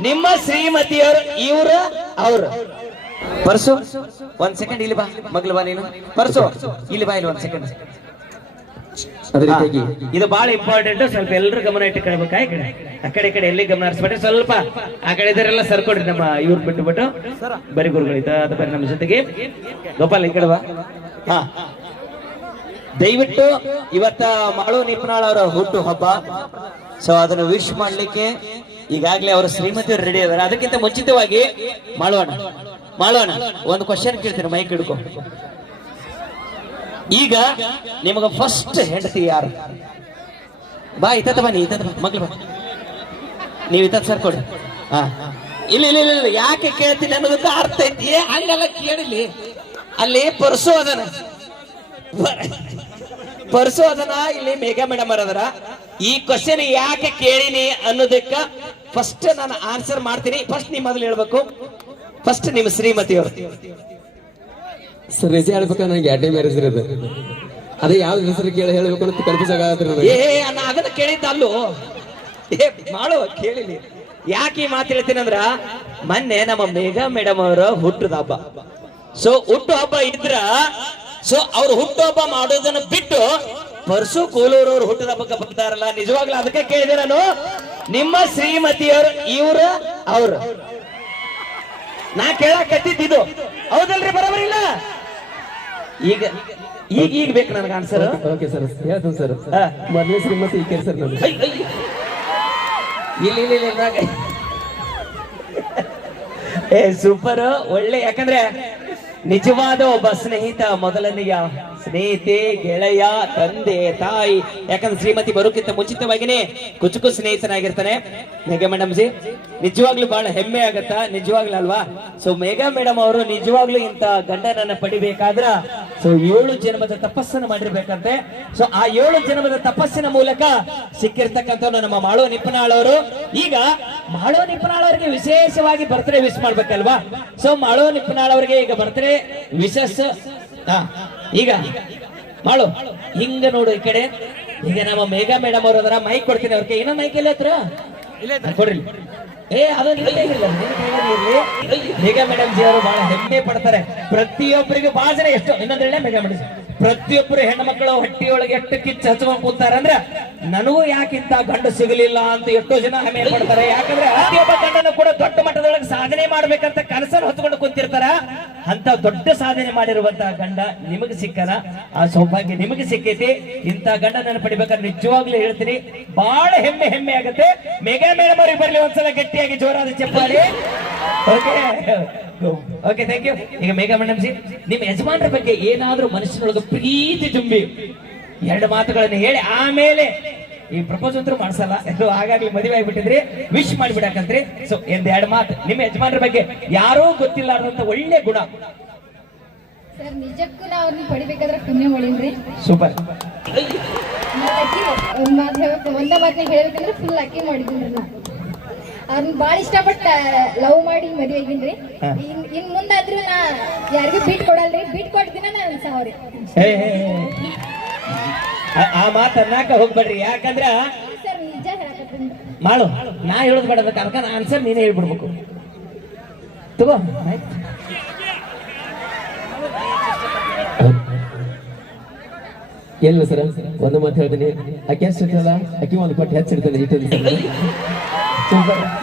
ನಿಮ್ಮ ಶ್ರೀಮತಿಯವರು ಇವ್ರ ಅವ್ರ. ಪರ್ಸು ಒಂದ್ ಸೆಕೆಂಡ್ ಇಲ್ಲಿ ಬಾ ಮಗ್ಲು ಬಾ ನೀನು. ಪರ್ಸು ಇಲ್ಲಿ ಬಾ ಇಲ್ಲಿ ಒಂದ್ ಸೆಕೆಂಡ್ ಇದು ಬಹಳ ಇಂಪಾರ್ಟೆಂಟ್ ಸ್ವಲ್ಪ ಎಲ್ರು ಗಮನ ಇಟ್ಟುಕೊಳ್ಬೇಕಾ ಈ ಕಡೆ ಆ ಕಡೆ ಈ ಕಡೆ ಎಲ್ಲಿ ಗಮನ ಹರಿಸ್ಬಿಟ್ಟು ಸ್ವಲ್ಪ ಆ ಕಡೆ ಇದರೆಲ್ಲ ಸರ್ಕೊಡ್ರಿ ನಮ್ಮ ಇವ್ರು ಬಿಟ್ಟು ಬಿಟ್ಟು ಬರಿ ಬರಿ ನಮ್ಮ ಜೊತೆಗೆ. ಗೋಪಾಲ್ ಈ ಕಡೆ ಬಾ. ಹಾ. ದಯವಿಟ್ಟು ಇವತ್ತ ಮಾಳು ನಿಪ್ನಾಳ್ ಅವರ ಹುಟ್ಟು ಹಬ್ಬ. ಸೊ ಅದನ್ನು ವಿಶ್ ಮಾಡ್ಲಿಕ್ಕೆ ಈಗಾಗಲೇ ಅವರ ಶ್ರೀಮತಿ ರೆಡಿ ಇದಾರೆ ಅದಕ್ಕಿಂತ ಮುಂಚಿತವಾಗಿ ಮಾಡೋಣ ಮಾಡೋಣ ಒಂದು ಕ್ವಶನ್ ಕೇಳ್ತೀನಿ ಮೈಕ್ ಹಿಡ್ಕೊ. ಈಗ ನಿಮಗ ಫಸ್ಟ್ ಹೆಂಡತಿ ಯಾರು? ಬಾ ಇತ್ತ ಬನ್ನಿ ಇತ್ತ ಮಗ್ಳು ಬಾ. ನೀವು ಇತ್ತ ಸರ್ ಕೊಡಿ. ಹಾ. ಇಲ್ಲ ಇಲ್ಲ ಇಲ್ಲ ಯಾಕೆ ಕೇಳ್ತೀನಿ? ಅನ್ನೋದಕ್ಕೆ ಅರ್ಥ ಐತಿ. ಹಂಗೆಲ್ಲ ಕೇಳಿಲಿ ಅಲ್ಲಿ ಪರ್ಸು ಅದನ. ಪರ್ಸು ಅದನ, ಇಲ್ಲಿ ಮೇಘಾ ಮೇಡಮ್ ಅದರ. ಈ ಕ್ವಶನ್ ಯಾಕೆ ಕೇಳಿನಿ ಅನ್ನೋದಕ್ಕ ಫಸ್ಟ್ ನಾನು ಆನ್ಸರ್ ಮಾಡ್ತೀನಿ. ಫಸ್ಟ್ ನಿಮ್ಮ ಮೊದಲು ಹೇಳ್ಬೇಕು. ಫಸ್ಟ್ ನಿಮ್ಮ ಶ್ರೀಮತಿಯವರು. ಸರ್ ನಿಜ ಹೇಳ್ಬೇಕಾದ್ರೆ ನನಗೆ ಎರಡನೇ ಮ್ಯಾರೇಜ್ ಇರೋದು. ಅದೇ ಯಾವ ಹೆಸರು ಕೇಳಿ ಹೇಳ್ಬೇಕು ಅಂತ ಕನ್ಫ್ಯೂಸ್ ಆಗತ್ತೆ ಏ ನಾ ಅದನ್ನ ಕೇಳಿದ್ದ ಅಲ್ಲು. ಏ ಮಾಡು ಕೇಳಿಲಿ. ಯಾಕೆ ಈ ಮಾತು ಹೇಳ್ತೀನಿ ಅಂದ್ರ ಮೊನ್ನೆ ನಮ್ಮ ಮೇಘ ಮೇಡಮ್ ಅವರ ಹುಟ್ಟದ ಹಬ್ಬ. ಸೊ ಹುಟ್ಟು ಹಬ್ಬ ಇದ್ರ ಸೊ ಅವ್ರು ಹುಟ್ಟು ಹಬ್ಬ ಮಾಡೋದನ್ನ ಬಿಟ್ಟು ಪರ್ಸು ಕೋಲೂರು ಅವ್ರು ಹುಟ್ಟದ ಹಬ್ಬಕ್ಕೆ ಬರ್ತಾರಲ್ಲ. ನಿಜವಾಗ್ಲೂ ಅದಕ್ಕೆ ಕೇಳಿದೆ ನಾನು. ನಿಮ್ಮ ಶ್ರೀಮತಿಯವರು ಇವ್ರ ಅವ್ರ. ನಾ ಕೇಳಕತ್ತಿದ್ದು ಹೌದಲ್ರಿ ಬರೋಬರಿಲ್ಲ ಈಗ ಈಗ ಈಗ ಬೇಕು ನನಗೆ ಆನ್ಸರ್ ಓಕೆ ಸರ್ ಹೇಳ್ತೀನಿ ಸರ್ ಮೊದಲೇ ಶ್ರೀಮತಿ ಈ ಸರ್ ನಾನು. I, I. ಇಲ್ಲ ಇಲ್ಲ ಇಲ್ಲ ಏ ಸೂಪರ್ ಒಳ್ಳೆ ಯಾಕಂದ್ರೆ ನಿಜವಾದ ಒಬ್ಬ ಸ್ನೇಹಿತ ಮೊದಲನೆಯ ಸ್ನೇಹಿತೆ, ಗೆಳೆಯ, ತಂದೆ, ತಾಯಿ. ಯಾಕಂದ್ರೆ ಶ್ರೀಮತಿ ಬರೋಕ್ಕಿಂತ ಮುಂಚಿತವಾಗಿನೇ ಕುಚುಕು ಸ್ನೇಹಿತನಾಗಿರ್ತಾನೆ. ಮೇಘಾ ಮೇಡಮ್ ಜಿ, ನಿಜವಾಗ್ಲೂ ಬಹಳ ಹೆಮ್ಮೆ ಆಗತ್ತಾ? ನಿಜವಾಗ್ಲೂ ಅಲ್ವಾ? ಸೊ ಮೇಘಾ ಮೇಡಮ್ ಅವರು ನಿಜವಾಗ್ಲೂ ಇಂತ ಗಂಡನನ್ನ ಪಡಿಬೇಕಾದ್ರ ಸೊ ಏಳು ಜನ್ಮದ ತಪಸ್ಸನ್ನು ಮಾಡಿರ್ಬೇಕಂತೆ. ಸೊ ಆ ಏಳು ಜನ್ಮದ ತಪಸ್ಸಿನ ಮೂಲಕ ಸಿಕ್ಕಿರ್ತಕ್ಕಂಥ ನಮ್ಮ ಮಾಳು ನಿಪ್ಪನಾಳ್ ಅವರು. ಈಗ ಮಾಳೋ ನಿಪ್ಪನಾಳ್ ಅವರಿಗೆ ವಿಶೇಷವಾಗಿ ಬರ್ತ್ಡೇ ವಿಶ್ ಮಾಡ್ಬೇಕಲ್ವಾ? ಸೊ ಮಾಡೋ ನಿಪ್ಪನಾಳ್ ಅವರಿಗೆ ಈಗ ಬರ್ತ್ಡೇ ವಿಶಸ್ ಹಾ ಈಗ ಮಾಡು ಹಿಂಗ ನೋಡು ಈ ಕಡೆ. ಈಗ ನಮ್ಮ ಮೇಘಾ ಮೇಡಮ್ ಅವ್ರ ಅದರ ಮೈಕ್ ಕೊಡ್ತೀನಿ ಅವ್ರಿಗೆ. ಏನೋ ಮೈಕ್ ಎಲ್ಲ ಹತ್ರ? ಕೊಡ್ರಿ. ಏ ಅದು ನಿನ್ನ ಕೈಲಿಲ್ಲ, ನಿನ್ನ ಕೈಯಲ್ಲಿ ಮೇಘಾ ಮೇಡಮ್ ಜಿ ಅವರು ಬಹಳ ಹೆಮ್ಮೆ ಪಡ್ತಾರೆ. ಪ್ರತಿಯೊಬ್ಬರಿಗೂ ಬಹಳ ಜನ ಎಷ್ಟು ಇನ್ನೊಂದ್ರೆ ಮೇಘಾ ಮೇಡಮ್ ಪ್ರತಿಯೊಬ್ಬರು ಹೆಣ್ಣು ಮಕ್ಕಳು ಹೊಟ್ಟಿಯೊಳಗೆ ಎಷ್ಟು ಕಿಚ್ಚು ಹಚ್ಕೊಂಡ್ ಕೂತಾರ ಅಂದ್ರೆ ನನಗೂ ಯಾಕಿಂತ ಗಂಡು ಸಿಗಲಿಲ್ಲ ಅಂತ ಎಷ್ಟೋ ಜನ ಹೆಮ್ಮೆ ಪಡ್ತಾರೆ ಯಾಕಂದ್ರೆ ಪ್ರತಿಯೊಬ್ಬ ಗಂಡನು ಕೂಡ ದೊಡ್ಡ ಮಟ್ಟದೊಳಗೆ ಸಾಧನೆ ಮಾಡ್ಬೇಕಂತ ಕನಸನ್ನು ಹೊತ್ಕೊಂಡು ಕುಂತಿರ್ತಾರ. ಅಂತ ದೊಡ್ಡ ಸಾಧನೆ ಮಾಡಿರುವಂತ ಗಂಡ ನಿಮಗೆ ಸಿಕ್ಕನ ಆ ಸೌಭಾಗ್ಯ ನಿಮಗೆ ಸಿಕ್ಕೈತಿ. ಇಂತ ಗಂಡ ನಾನು ಪಡಿಬೇಕಾದ್ರೆ ನಿಜವಾಗ್ಲೂ ಹೇಳ್ತೀನಿ. ಬಹಳ ಹೆಮ್ಮೆ ಹೆಮ್ಮೆ ಆಗುತ್ತೆ. ಮೇಘಾ ಮೇಡಮ್ ಅವ್ರಿಗೆ ಬರ್ಲಿ ಒಂದ್ಸಲ ಗಟ್ಟಿಯಾಗಿ ಜೋರಾದ ಚಪ್ಪಾಳಿ. ಓಕೆ ಓಕೆ ಥ್ಯಾಂಕ್ ಯು ಈಗ ಮೇಘಾ ಮೇಡಮ್ ಸಿ ನಿಮ್ಮ ಯಜಮಾನರ ಬಗ್ಗೆ ಏನಾದ್ರೂ ಮನಸ್ಸಿನೊಳಗೆ ಪ್ರೀತಿ ತುಂಬಿ. ಎರಡು ಮಾತುಗಳನ್ನು ಹೇಳಿ ಆಮೇಲೆ ಈ ಪ್ರಪೋಸ್ ಅಂತೂ ಮಾಡಿಸಲ್ಲ. ಇದು ಆಗಾಗ್ಲೇ ಮದುವೆ ಆಗಿಬಿಟ್ಟಿದ್ರೆ. ವಿಶ್ ಮಾಡಿಬಿಡಕಂತ್ರಿ. ಸೊ ಎಂದ ಎರಡು ಮಾತು. ನಿಮ್ಮ ಯಜಮಾನರ ಬಗ್ಗೆ ಯಾರೋ ಗೊತ್ತಿಲ್ಲಾರ್ದಂತ ಒಳ್ಳೆ ಗುಣ. ಸರ್ ನಿಜಕ್ಕೂ ನಾ ಅವ್ರನ್ನ ಪಡಿಬೇಕಾದ್ರೆ ಪುಣ್ಯ ಮಾಡೀನ್ರಿ ಸೂಪರ್ ಒಂದ್ ಮಾತು ಹೇಳ್ಬೇಕು ಒಂದ ಮಾತನ್ನ ಹೇಳ್ಬೇಕಂದ್ರೆ ಫುಲ್ ಅಕ್ಕಿ ಮಾಡಿದ್ರಿ ಅವ್ರನ್ನ ಭಾಳ ಇಷ್ಟಪಟ್ಟ ಲವ್ ಮಾಡಿ ಮದುವೆ ಆಗಿನ್ರಿ ಇನ್ ಮುಂದಾದ್ರೂ ನಾ ಯಾರಿಗೂ ಬೀಟ್ ಕೊಡಲ್ರಿ. ಬೀಟ್ ಕೊಡ್ತೀನ ನಾನು ಸಾವ್ರಿ ಆ ಮಾತು ಅನ್ನಾಕ ಹೋಗ್ಬೇಡ್ರಿ. ಯಾಕಂದ್ರ ಸರ್ ನಿಜ ಹೇಳಕತ್ತೀನಿ ಮಾಡು. ನಾ ಹೇಳೋದು ಬೇಡ ಅದಕ್ಕೆ ಅದಕ್ಕೆ ಆನ್ಸರ್ ನೀನೇ ಹೇಳ್ಬಿಡ್ಬೇಕು. ತಗೋ. ಎಲ್ಲ ಸರ್ ಒಂದು ಮಾತು ಹೇಳ್ತೀನಿ. ಅಕ್ಕಿ ಹೆಚ್ಚಿರ್ತಲ್ಲ ಅಕ್ಕಿ ಒಂದು ಪಟ್ಟು ಹೆಚ್ಚಿರ್ತದೆ ಇಟ್ಟಿದ್ದು ಸರ್.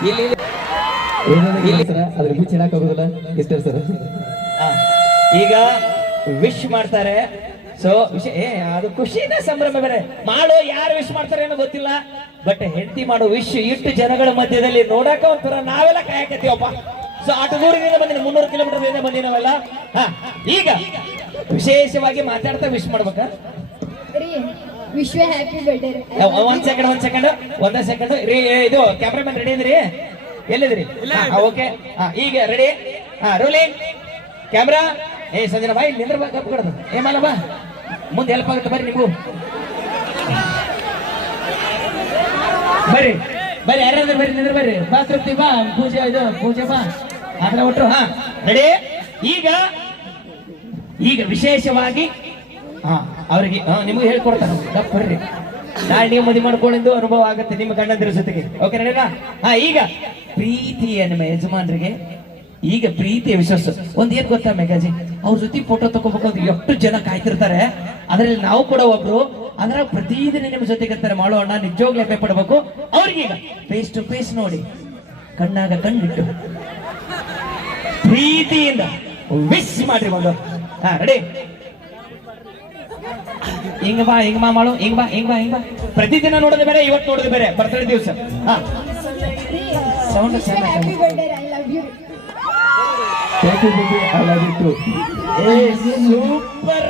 ಇಲ್ಲಿ ಇಲ್ಲಿ. ಸರ್ ಅದ್ರ ಬಿಚ್ಚಿ ಹೇಳಕ್ ಆಗೋದಿಲ್ಲ. ಇಷ್ಟ ಸರ್. ಆ, ಈಗ ವಿಶ್ ಮಾಡ್ತಾರೆ. ಸೊ ವಿಷಯ ಏ ಅದು ಖುಷಿನ ಸಂಭ್ರಮ ಬೇರೆ. ಮಾಡೋ ಯಾರು ವಿಶ್ ಮಾಡ್ತಾರೆ ಏನೋ ಗೊತ್ತಿಲ್ಲ. ಬಟ್ ಹೆಂಡತಿ ಮಾಡೋ ವಿಶ್ ಇಷ್ಟು ಜನಗಳ ಮಧ್ಯದಲ್ಲಿ ನೋಡಕ ಒಂಥರ ನಾವೆಲ್ಲ ಕಾಯಕತ್ತೀವಪ್ಪ. ಸೊ ಅಷ್ಟು ದೂರದಿಂದ ಬಂದಿನ ಮುನ್ನೂರು ಕಿಲೋಮೀಟರ್ ಬಂದಿ ನಾವೆಲ್ಲ. ಹಾ ಈಗ ವಿಶೇಷವಾಗಿ ಮಾತಾಡ್ತಾ ವಿಶ್ ಮಾಡ್ಬೇಕಾ? ರೀ ವಿಶ್ವ ಹ್ಯಾಪಿ ಬರ್ಡೇ ಒಂದ್ ಸೆಕೆಂಡ್ ಒಂದ್ ಸೆಕೆಂಡ್ ಒಂದೇ ಸೆಕೆಂಡ್ ರೀ ಇದು ಕ್ಯಾಮ್ರಾಮನ್ ರೆಡಿ ಇದ್ರಿ ಎಲ್ಲಿದ್ರಿ ಓಕೆ ಈಗ ರೆಡಿ ಹಾ ರೋಲಿಂಗ್ ಕ್ಯಾಮ್ರಾ ಏ ಸಂಜನಾ ಬಾಯ್ ನಿಂದ್ರ ಬಾ ಕಪ್ ಕೊಡೋದು. ಏ ಮಾಲ ಬಾ. ಮುಂದೆ ಹೆಲ್ಪ್ ಆಗುತ್ತೆ, ಬರ್ರಿ ನಿಮಗೂ ಬರ್ರಿ ಬರ್ರಿ, ಯಾರಾದ್ರೂ ಬರ್ರಿ, ನಿಂದ್ರ ಬರ್ರಿ. ಬಾ ತೃಪ್ತಿ ಬಾ, ಪೂಜೆ ಇದು, ಪೂಜೆ ಬಾ. ಆದ್ರೆ ಒಟ್ಟು ಹಾ ರೆಡಿ ಈಗ ಈಗ ವಿಶೇಷವಾಗಿ, ಹಾ, ಅವ್ರಿಗೆ, ಹಾ ಹೇಳ್ಕೊಡ್ತಾರ ಹೇಳ್ಕೊಡ್ತಾರೆ ಬರ್ರಿ. ನಾಳೆ ನೀವು ಮದುವೆ ಮಾಡ್ಕೊಳ್ಳಿಂದು ಅನುಭವ ಆಗುತ್ತೆ ನಿಮ್ಮ ಗಂಡಂದಿರ ಜೊತೆಗೆ. ಓಕೆ ರೆಡಿನಾ ಹಾ, ಈಗ ಪ್ರೀತಿಯ ನಿಮ್ಮ ಯಜಮಾನ್ರಿಗೆ, ಈಗ ಪ್ರೀತಿಯ ವಿಶ್ವಾಸ. ಒಂದ್ ಏನ್ ಗೊತ್ತಾ ಮೇಘಾಜಿ ಅವ್ರ ಜೊತೆ ಫೋಟೋ ತಗೋಬೇಕು ಅಂತ ಎಷ್ಟು ಜನ ಕಾಯ್ತಿರ್ತಾರೆ. ಅದ್ರಲ್ಲಿ ನಾವು ಕೂಡ ಒಬ್ರು. ಅದರ ಪ್ರತಿದಿನ ನಿಮ್ಮ ಜೊತೆಗೆ ಇರ್ತಾರೆ ಮಾಡೋಣ ನಿಜವಾಗ್ಲೂ ಹೆಮ್ಮೆ ಪಡಬೇಕು. ಅವ್ರಿಗೀಗ ಫೇಸ್ ಟು ಫೇಸ್ ನೋಡಿ. ಕಣ್ಣಾಗ ಕಣ್ಣಿಟ್ಟು. ಪ್ರೀತಿಯಿಂದ ವಿಶ್ ಮಾಡ್ರಿ ಒಂದು ಹಾ ರೆಡಿ ಹಿಂಗ ಬಾ ಹಿಂಗ ಬಾ ಮಾಡು ಹಿಂಗ ಬಾ ಹಿಂಗ ಬಾ ಹಿಂಗ ಬಾ. ಪ್ರತಿದಿನ ನೋಡೋದು ಬೇರೆ ಇವತ್ತು ನೋಡೋದು ಬೇರೆ. ಬರ್ತಡೇ ದಿವಸ. ಹಾ. ಸೌಂಡ್ ಸೂಪರ್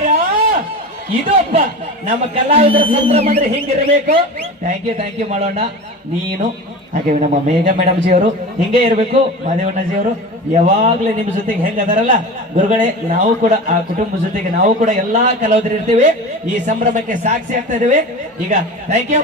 ಇದೊಬ್ಬ ನಮ್ಮ ಕಲಾವಿದರ ಸಂಭ್ರಮ ಅಂದ್ರೆ ಹಿಂಗಿರಬೇಕು? ಥ್ಯಾಂಕ್ ಯು ಥ್ಯಾಂಕ್ ಯು ಮಾಡೋಣ ನೀನು, ಹಾಗೆ ನಮ್ಮ ಮೇಘ ಮೇಡಮ್ ಜಿ ಅವರು ಹಿಂಗೆ ಇರಬೇಕು, ಮಾದೇವಣ್ಣ ಜಿ ಅವರು ಯಾವಾಗ್ಲೂ ನಿಮ್ ಜೊತೆಗೆ ಹೆಂಗ್ ಅದಾರಲ್ಲ, ಗುರುಗಳೇ, ನಾವು ಕೂಡ ಆ ಕುಟುಂಬ ಜೊತೆಗೆ ನಾವು ಕೂಡ ಎಲ್ಲಾ ಕಲಾವಿದರು ಇರ್ತೀವಿ ಈ ಸಂಭ್ರಮಕ್ಕೆ ಸಾಕ್ಷಿ ಆಗ್ತಾ ಇದ್ದೇವೆ. ಈಗ ಥ್ಯಾಂಕ್ ಯು